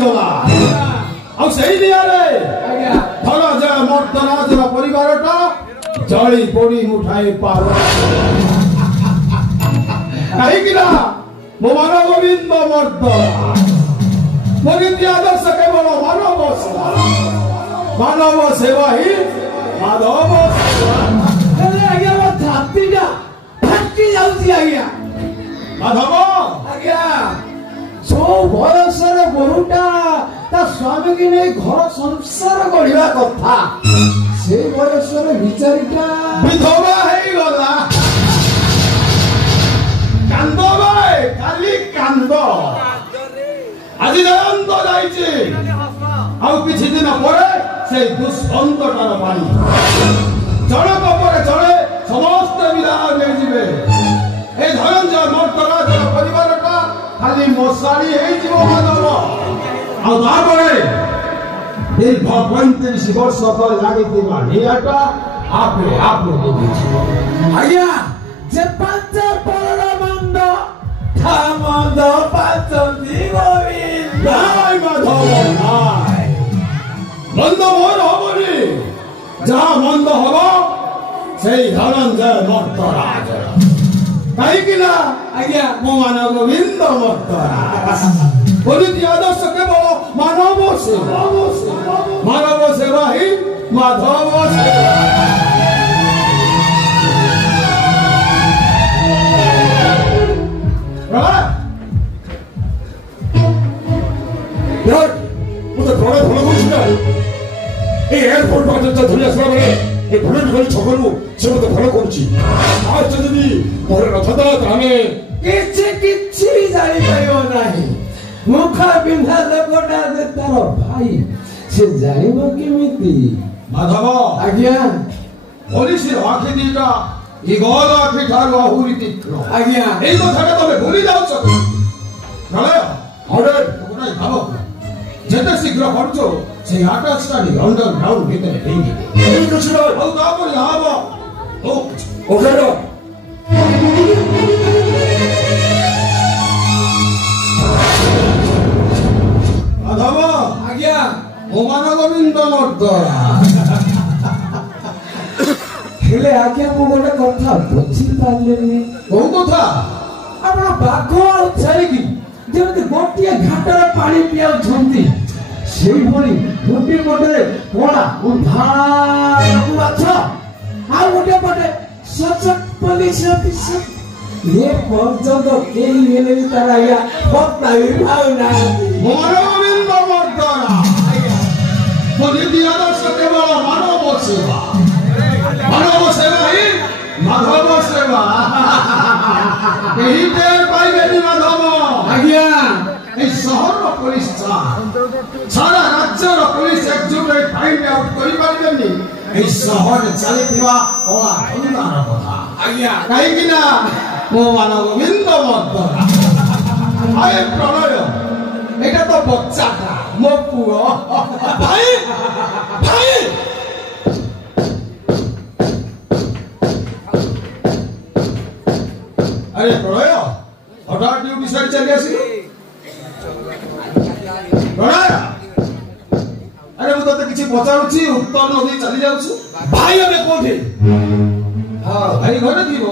गला आ सही दिया रे धरा जा मर्दराजर परिवारटा जड़ी पोड़ी मुठाई पार कहीं मो मान गोविंद मर्दरा मोदी आदर्श केवल मानव सेवा ही माधव माधव आज्ञा सो बयसर बहुटा ता स्वामी की नहीं घर संसार गढ़ा कथा से बयसर विचारिटा विधवा है गला कांद भाई खाली कांद आज जयंत जाइए आउ किछि दिन परे से दुष्यंतटार पानी जड़क पर जड़े समस्त विदाय ले जिवे ए धनंजय मर्दराजर परिवारटा खाली मशाली हे जीव माधव आउ तापरे दीर्घ 35 वर्ष तले लागिथिबा नियाटा आपे आपे देखिछि आज्ञा जे पंच परमंद थामंद पाचंदी गोविंद नाय माधव नाय मंद मोर हबनी जहाँ मंद हब से धनंजय मर्दराजर कहीं आज्ञा मो मान गोविंद मर्दराज बोली आदर्श केवल मानव सेवा ही माधव सेवा एयरपोर्ट धरी आसला बेले ये भूल भूल छकरू से मत भल करूची आज जदी मोर रथदा तामे किछि जानि पाइबो नाही मुखा बिंधा लोकटा दे तार भाई से जानिबो केमिति माधव आज्ञा पुलिस आखि दीटा ई गोल आखि ठारू आहुरी तीक्ष्ण आज्ञा এই কথাটা তুমি ভুলি যাচ্ছ নলে অর্ডার কোনাই ভাবো যেতে শীঘ্র করছো সেই আকাশটা আন্ডারগ্রাউন্ড ভিতরে ভেঙে এই কিছু না আউ তারপরে যাবো ও ওখানে মাধব आज्ञा ওমান গোবিন্দ মর্দরা হেলে आज्ञा মু গোটে কথা বুঝি পারলেনি কোন কথা ଆପଣ ବାଘ ଆଉ ଛେଳିକି ଯେମିତି ଗୋଟିଏ ଘାଟରେ ପାଣି ପିଆଉଛନ୍ତି ସେଇଭଳି ଗୋଟିଏ ପଟରେ କଳା ମାଛ ଆଉ ଗୋଟିଏ ପଟେ ସଚକ ପୋଲିସ ଅଫିସର ଏ ପର୍ଯ୍ୟନ୍ତ କେହି ହେଲେ ବି ତାର ଆଜ୍ଞା ପତ୍ତା ବି ପାଉନାହାନ୍ତି ওমান গোবিন্দ মর্দরা বলি আদর্শ কেবল মানব সেবা হি মাধব সেবা এই টের পাইবেনি মাধব ଆଜ୍ଞା এই শহর পুলিশ সারা রাজ্যর পুলিশ একজুট হয়ে ফাইন্ড আউট করে পারবেনি এই শহরে চালিଥିବା কলা ধন্দার কথা ଆଜ୍ଞା কাহিଁକି ନା ମୋ ମାନ ଗୋବିନ୍ଦ ମର୍ଦରା ଆଏ ପ୍ରଳୟ এটা তো বচ্চাটা ମୋ ପୁଅ ଭାଇ ଭାଇ আরে প্রলয় হঠাৎ ডিউটি সাইড চলে আসিল প্রলয় আরে মু তোতে কিছু পচারুছি উত্তর নদী চলি যাচ্ছু ভাই আমি কোঠে হ্যাঁ ভাই ঘরে দিব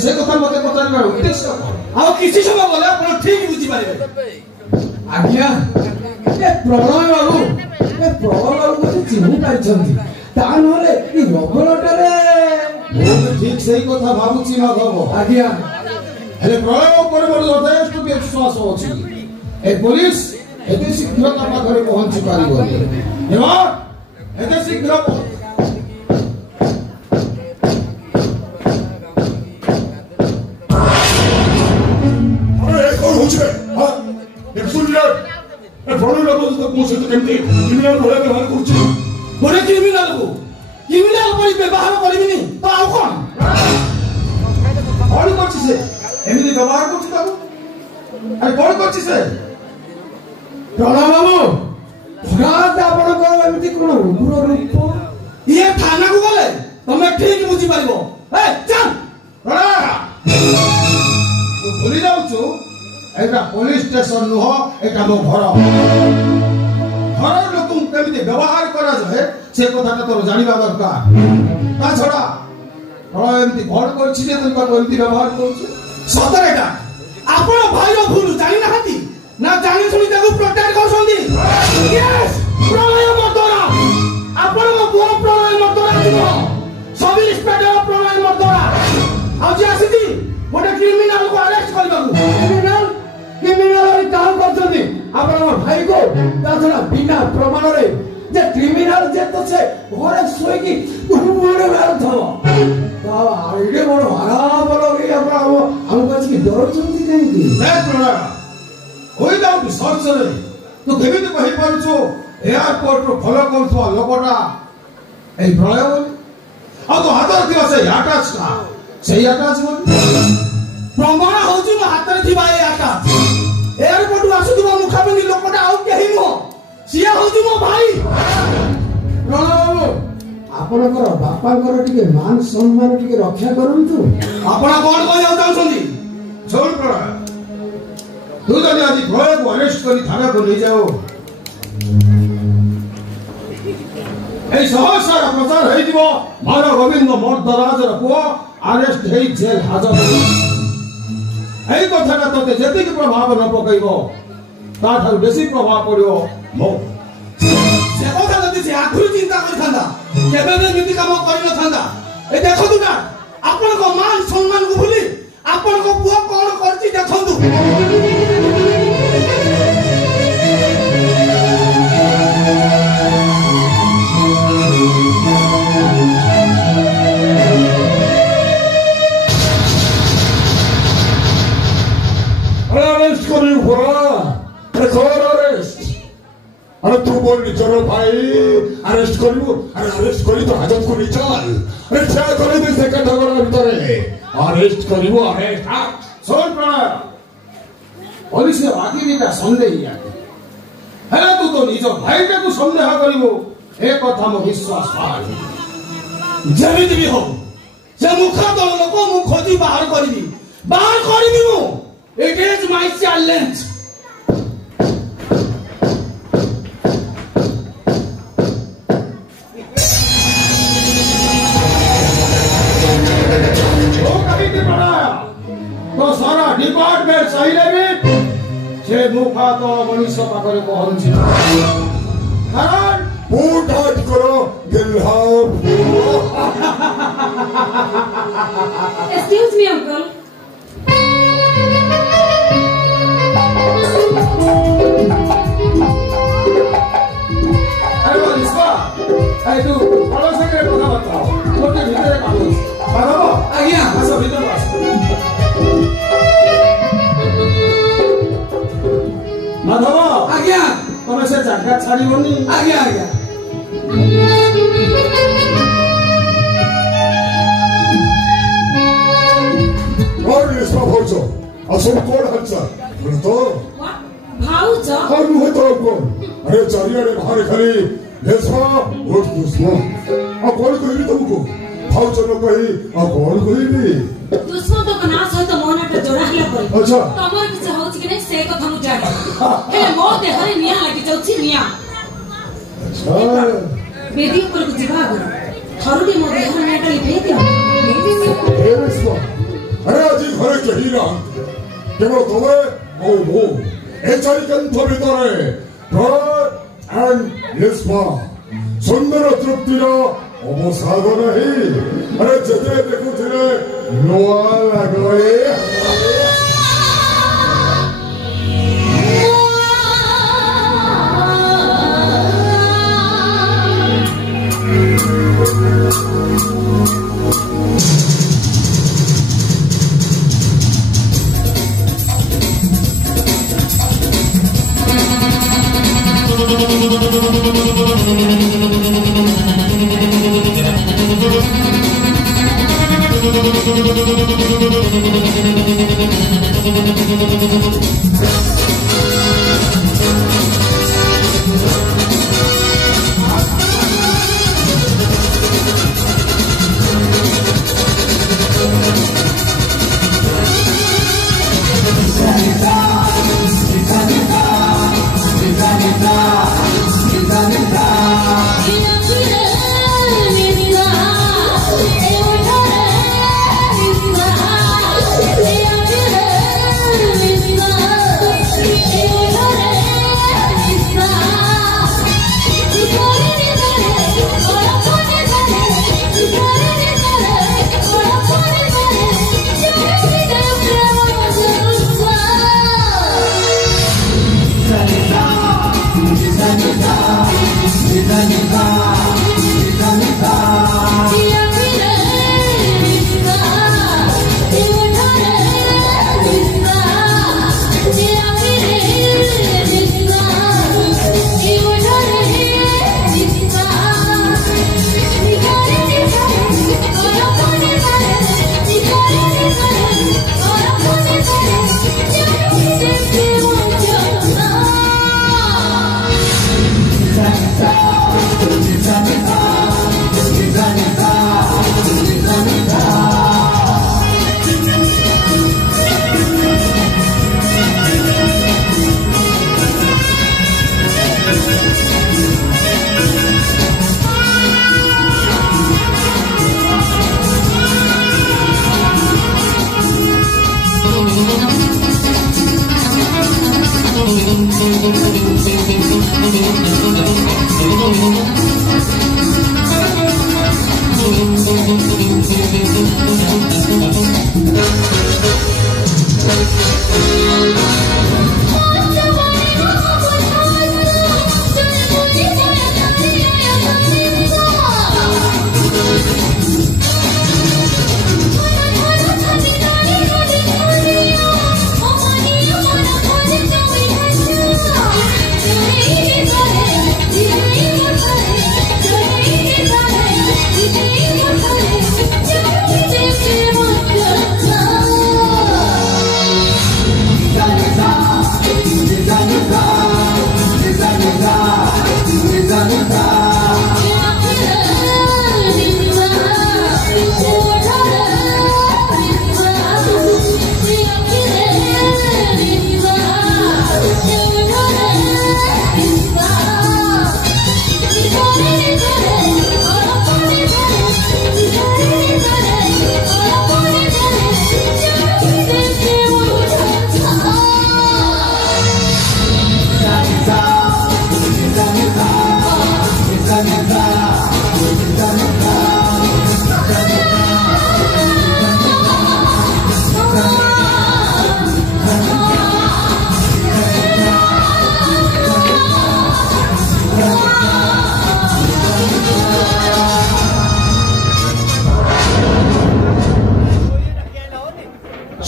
সে কথা মতে পচারিবার উদ্দেশ্য ଆଉ କିଛି ସମୟ ଗଲେ ଆପଣ ଠିକ ବୁଝିପାରିବେ ଆଜ୍ଞା ଏ ପ୍ରଣୟ ବାବୁ ମତେ ଚିହ୍ନି ପାରିଛନ୍ତି ତା ନହେଲେ ଏ ନଗରଟାରେ ଠିକ ସେଇ କଥା ଭାବୁଛି ମାଧବ ଆଜ୍ଞା ହେଲେ ପ୍ରଳୟ ଉପରେ ମୋର ଯଥେଷ୍ଟ ବିଶ୍ୱାସ ଅଛି ଏ ପୋଲିସ ଏତେ ଶୀଘ୍ର ତା ପାଖରେ ପହଞ୍ଚି ପାରିବନି ଏତେ ଶୀଘ୍ର क्रिमिनाल परि व्यवहार करिबिनी तो आउ कोन कौन करछि से एमिति व्यवहार करछि ताबू अरे कौन करछि से प्रणव बाबू भगात आपण को एमिति कोन उग्र रूप ये थाना को गले तमे ठीक बुझी पारिबो ए चल रा तू भूली जाउछु এটা পুলিশ স্টেশন নুহ এটা মো ঘর ঘর লোক কেমিতি ব্যবহার করা যায় সে কথাটা তোর জানিবা দরকার তা ছড়া প্রলয় এমতি ভর করছি যে তুই তাকে এমতি ব্যবহার করছিস সତରେ এটা ଆପଣ ଭାଇର ଭୁଲ ଜାଣି ନାହାନ୍ତି ନା ଜାଣି ଶୁଣି ତାକୁ ପ୍ରୋଟେକ୍ଟ କରୁଛନ୍ତି ପ୍ରଳୟ ମର୍ଦ୍ଦରା ଆପଣଙ୍କ ପୁଅ ପ୍ରଳୟ ମର୍ଦ୍ଦରା ସବ୍ ଇନ୍ସପେକ୍ଟର ପ୍ରଳୟ ମର୍ଦ୍ଦରା ଆଉ ଯିଏ ଆସିଛି ଗୋଟେ କ୍ରିମିନାଲକୁ ଆରେଷ୍ଟ କରିବାକୁ କ୍ରିମିନାଲ କାମ କରୁଛନ୍ତି ଆପଣଙ୍କ ଭାଇକୁ ତା ଛଡା ବିନା ପ୍ରମାଣରେ ଯେ କ୍ରିମିନାଲ ଯେ ତ ସେ ଘରେ ଶୋଇକି ମୁହଁରେ ମାରୁଥିବ ଏଇଟେ ବଡ ଆରାମ ଲଗେଇ ଆପଣ ଆମକୁ ଆସିକି ଡରୁଛନ୍ତି କାହିଁକି ୱିଦାଉଟ୍ ସର୍ଚ୍ଚରେ ତୁ କେମିତି କହିପାରୁଛୁ ଏୟାରପୋର୍ଟରୁ ଫଲୋ କରୁଥିବା ଲୋକଟା ଏଇ ପ୍ରଳୟ ବୋଲି ଆଉ ତୋ ହାତରେ ଥିବା ସେଇ ଆଟାଚଟା ସେଇ ଆଟାଚ ବୋଲି ପ୍ରମାଣ ହଉଛି ମୋ ହାତରେ ଥିବା ଏଇ ଆଟାଚ ଏୟାରପୋର୍ଟରୁ ଆସୁଥିବା ମୁଖାପିନ୍ଧି ଲୋକଟା ଆଉ କେହି ନୁହଁ ସିଏ ହଉଛି ମୋ ଭାଇ ପ୍ରଳୟ ଆପଣଙ୍କର ବାପାଙ୍କର ଟିକେ ମାନ ସମ୍ମାନ ଟିକେ ରକ୍ଷା କରନ୍ତୁ ଆପଣ କଣ କହିବାକୁ ଚାହୁଁଛନ୍ତି ଶୁଣ ପ୍ରଳୟ ତୁ ଯଦି ଆଜି ପ୍ରଳୟକୁ ଆରେଷ୍ଟ କରି ଥାନାକୁ ନେଇଯାଉ এই সহসারা প্রচার হয়েଯିବ মার গোবিন্দ মর্দ্দরাজর পুଅ আরেস্ট ହେଇ জেল হাজর এই কথাটা তোকে যেତିକି প্রভাব ন পকাইব তাଠାରୁ বেশি প্রভাব পড়িব ମୋ সে কথা যদি সে আগুরি চিন্তা କରିଥାନ୍ତା কেবে ବି ଏମିତି କାମ କରିନଥାନ୍ତା ଏ ଦେଖନ୍ତୁ ନା ଆପଣଙ୍କ ମାନ ସମ୍ମାନକୁ ଭୁଲି ଆପଣଙ୍କ ପୁଅ କଣ କରିଛି ଦେଖନ୍ତୁ Arrest करियो पूरा प्रेखर अरेस्ट अरे तू बोल निचर भाई अरेस्ट करियो अरे अरेस्ट करी तो हाजत को नहीं चल अरे क्या करे दे सेकंड होगा भीतर अरेस्ट करियो अरेस्ट सुन प्रणय पुलिस ने बाकी भी का संदेह ही है तू तो निज भाई के तू संदेह करिवो ए कथा मो विश्वास पार जेमिति भी हो से मुखा तो लोक मु खोजी बाहर करबी मु It is my challenge. तो सारा डिपार्टमेंट सही भी से मुखा तो मनुष्य पाखरे पहुंची कारण पूट हट करो गिल्हाओ Excuse me, uncle. I do. Follow secret কথা বার্তা। তোকে ভিতরে কাটো। মাধব, আজ্ঞা, আসো ভিতরে আসো। মাধব, আজ্ঞা, তুমি সে জায়গা ছাড়িবনি। আজ্ঞা, আজ্ঞা। और इसका भाऊचा असो कोण हलचा तो भाऊचा और मुह तो कोण अरे चारियाडे बाहर खाली लेसमा उठ दुस्मा आ कोण कहली तुमको भाऊचा न कही आ कोण कहली दुस्मा तो कना सहित मोनाटा जोड़ा हला परी अच्छा तमर किछ होछि कि नै से कथा मु जाने हेले मो देहरे निया लागि जाउछि निया अच्छा बेदी ऊपर को जिबा गो थरुडी मो देहरे नियाटा लिखै दियो अरे আজি ঘরে কেহি না কেবল তুমি ও মো এই চারি কান্থ ভিতরে and Yesma সুন্দর তৃপ্তির অবসাদ নাহি আরে যেতে দেখুছিলে লোয়া লাগয়ে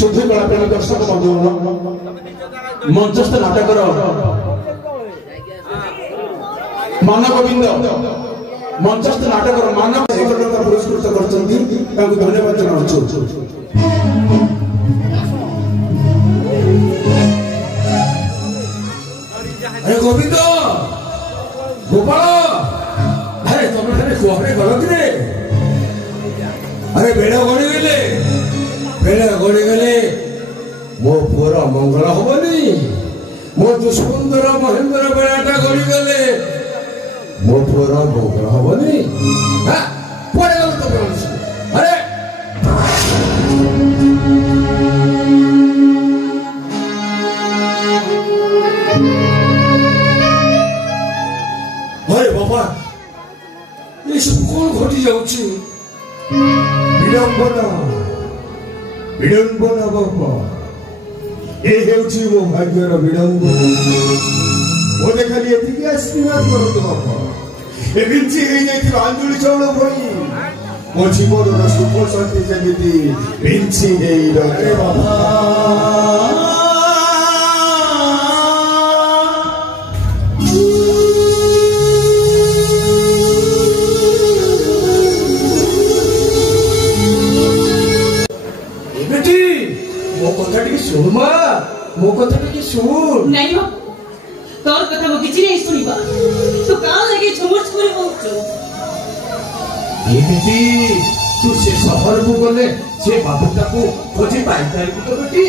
शुद्ध कलाप्रेमी दर्शक बंधु मंचस्थ नाटक मानगोविंद मंचस्थ नाटक मानव पुरस्कृत कर धन्यवाद जनाऊँ। अरे गोविंद गोपाल अरे तुम कुहरे गल कि अरे बेड़ा गड़ी गले मो पुअर मंगल हबनी मो जो सुंदर महेंद्र बेड़ाटा गड़ी गले मो पुअर मंगल हबनी पड़े गल तो अरे अरे बाबा ये सब कौन घटी जाऊँ विडंबना बाबा ये हेउची मो भाग्यर विडंबना मोदे खाली एतिकी आशीर्वाद करतो बाबा ए बिंची हेई जाई आंजुली चाउल भई मो जीवन सुख शांति जेमिति बिंची हेई रे बाबा सुनमा मो कथा टिके सुन नहीं बापू तोर कथा मो किछि नहीं सुनिबा तू कान लगे झुमुर छुरी बोलछो ए बेटी तू से शहर को गले से बाबूटा को खोजी पाई तारी को बेटी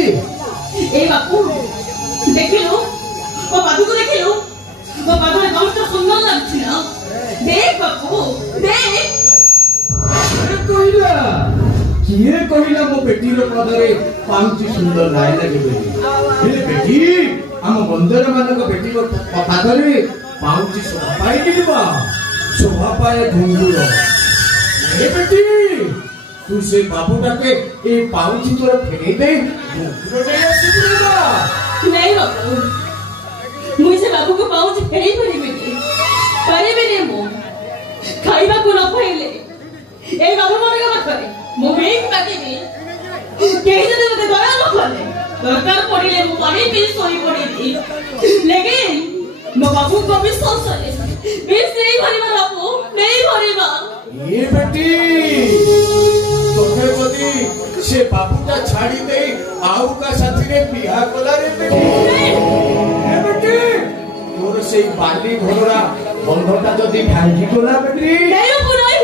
ए बापू देखिलो वो बाबू को देखिलो वो बाबू ने बहुत सुंदर लगछि ना देख बापू देख कहिला किए कहिला मो बेटी रो पदरे पांची सुंदर नाय लगे बेटी हे बेटी हम बंदर मानक बेटी को पदरे पांची शोभा पाई दिबा शोभा पाए घुंगुर हे बेटी तू से बाबूटा के ए पांची तोर फेरे दे घुंगुर दे आसीबा नहीं बापू मुझे बाबू को पांची फेरे परिबे मो खाइबा को न पाइले ए बाबू मन का बात करे मो बेक बाकीबी केही जदि मते दया न कले दरकार पड़िले मो पानी पी सोई पड़िली लेकिन मो बाबू को विश्वास है बेस नहीं भरिबा बाबू नहीं भरिबा ये बेटी तोके जदि से बाबूटा छाड़ी दे आउ का साथी रे बिहा कला रे बेटी ए बेटी तोर से बाली घोड़ा बंधटा जदि भांगी गला बेटी नहीं पुराई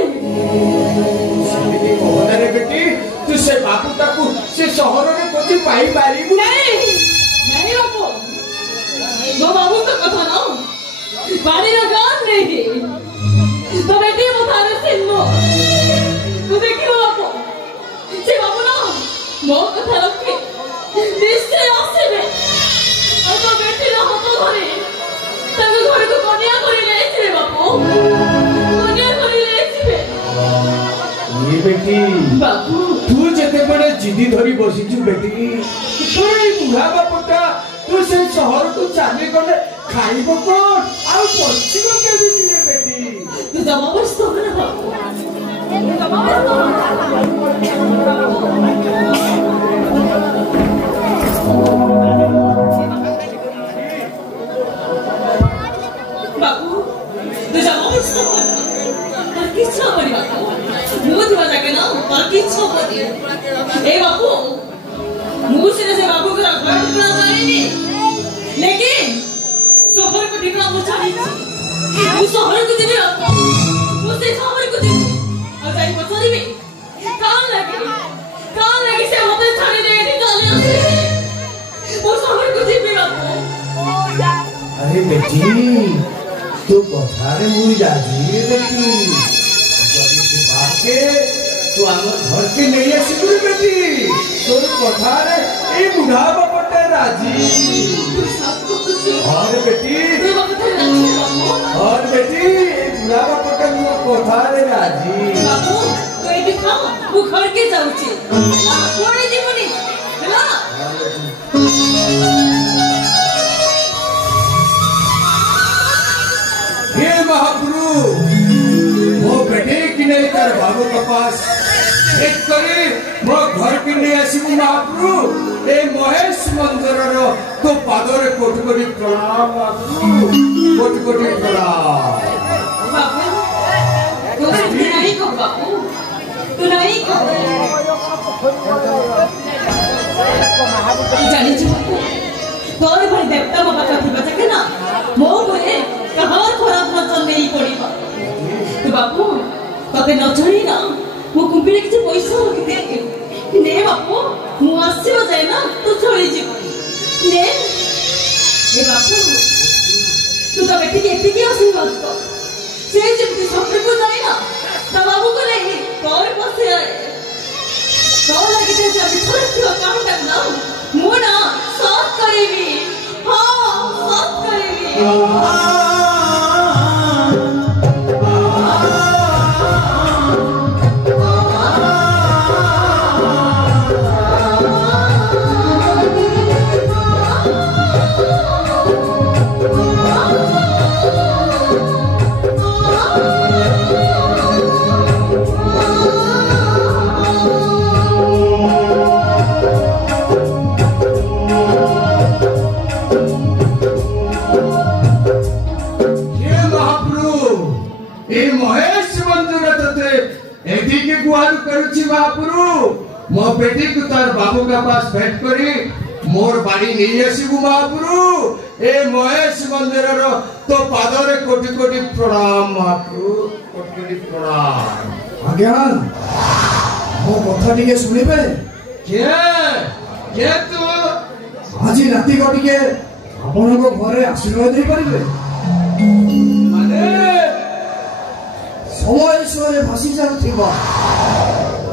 सेमिति कोना रे बेटी तू से बाबूटा को से शहर रे कोची पाई पारी नहीं बाबू वो बाबू का कथा ना पानी ना गान नहीं तो बेटी वो थारे सिन्नो तू देखियो बाबू से बाबू ना मो कथा रखे निश्चय आसीबे और तो बेटी ना हाथ धरे ताको घर को कन्या करी ले बाबू कन्या करी ले जिदी धरी बसीचु बेटी तोरे बुढ़ा बापटा तू से शहर को चली गले खाइबो कोन आ बसिबो केबी रे बेटी तू जमा बस तो ना बाबू तू जमा बस तो पर किछो पड़ी बाबू मुझ बजा के ना पर किछो पड़ी ए बाबू मुझ से बाबू को रखना मारेनी लेकिन शहर को दिखना मुझे तू शहर को दिखे मुझे शहर को दिखे और जाई पछाड़ी में कान लगे से होते छाड़ी दे निकाले आसे वो शहर को दिखे अरे बेटी तू कथारे मुई जाजी बेटी जदी से बात के तू हमर घर के नहीं आसी बेटी तोर कथारे ए बुढ़ा बापटे राजी और बेटी और बेटी बुढ़ा बापटे मो कथारे राजी बाबू तो ए दिखा वो घर के जाउची कोने जीवनी हला हे महाप्रभु वो बेटे की नहीं कर बाबू के पास एक करे वो घर के नहीं आसी महाप्रभु ए महेश मंदिर रो तो पादरे कोटि कोटि प्रणाम महाप्रभु कोटि कोटि प्रणाम बाबू तू नहीं को बाबू तू नहीं को जानी छी बाबू तोर भाई देवता बाबा का थी बचा के ना मो बोले कहां खराब नजर नहीं पड़ीबा तो बाबू तते न छड़ी ना मो कुंपीरे किछ पैसा होके दे ने बापू मु आसीबो जाय ना तू छड़ी जी ने ए बापू तू तो बेटी के एतिकी आशीर्वाद को से जेमती सफर को जाय ना ता बाबू को नहीं तोर पासे आए तो लगी जे अभी छोड़ काम करना मु ना साथ करेगी हां साथ करेगी मो बेटी को तार बाबू का पास भेंट करी मोर बाड़ी नहीं आसीबु महाप्रभु ए महेश मंदिर रो तो पादरे कोटि कोटि प्रणाम महाप्रभु कोटि कोटि प्रणाम आज्ञा मो कथा टिके सुनिबे के तू आज राति को टिके आपन को घरे आशीर्वाद दे परिबे माने समय समय भासी जाउथिबा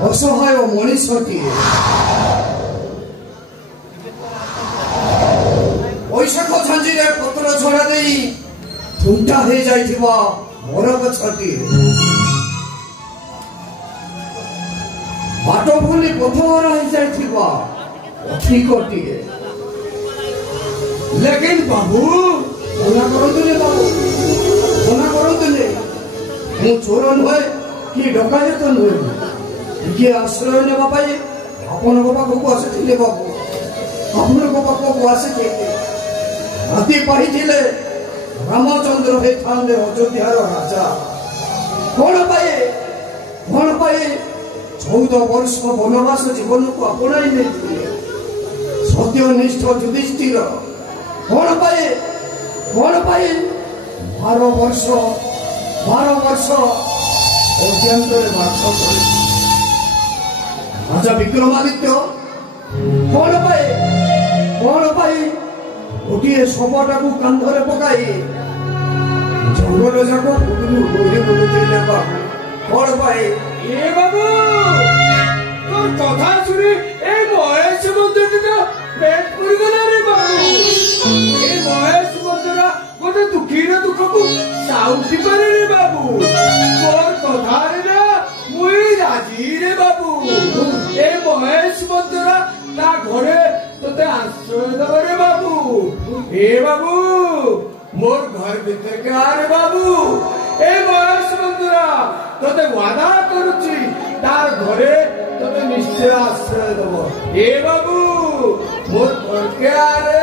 असहाय मनुष्यटी वैशाख झांझीरे पत्र छड़ा दे थुंटा हो जाइथिबा मोर गछटी बाट भूली पथर हो जाइथिबा अठिकटी लेकिन बाबू मना करंतुले बाबू मना करंतुले मु चोर नुहे कि डकायत नुहे ये आश्रय नेबा पाई आपन को पाखो आसे बाबू आपन को पाखो आसे राति पढ़ी रामचंद्र हे थांदे अयोध्यार राजा कौन पाए 14 वर्ष वनवास जीवन को अपनाई नहीं सत्यनिष्ठ युधिष्ठिर कौन पाए 12 वर्ष अत्यंतर राजा विक्रमादित्य कौन पाए गोटे शवटा को कांधरे पकाई जंगल जाक बुलुले बाबू कौन पाए ए बाबू तो कथा सुनी ए महेश मंदिर तो पेट पुरी गला रे बाबू ए महेश मंदिर गोटे दुखी रे दुख को साउथी पारे रे बाबू तोर कथा रे मुई राजी रे बाबू ए महेश मंदिर তা ঘরে তোতে আশ্রয় দেব রে বাবু। এ বাবু মোর ঘর ভিতরকে আরে বাবু, এই বয়স বন্ধুরা তোতে ওয়াদা করুছি তার ঘরে তোতে নিশ্চয় আশ্রয় দেব। এ বাবু মোর ঘরকে আরে।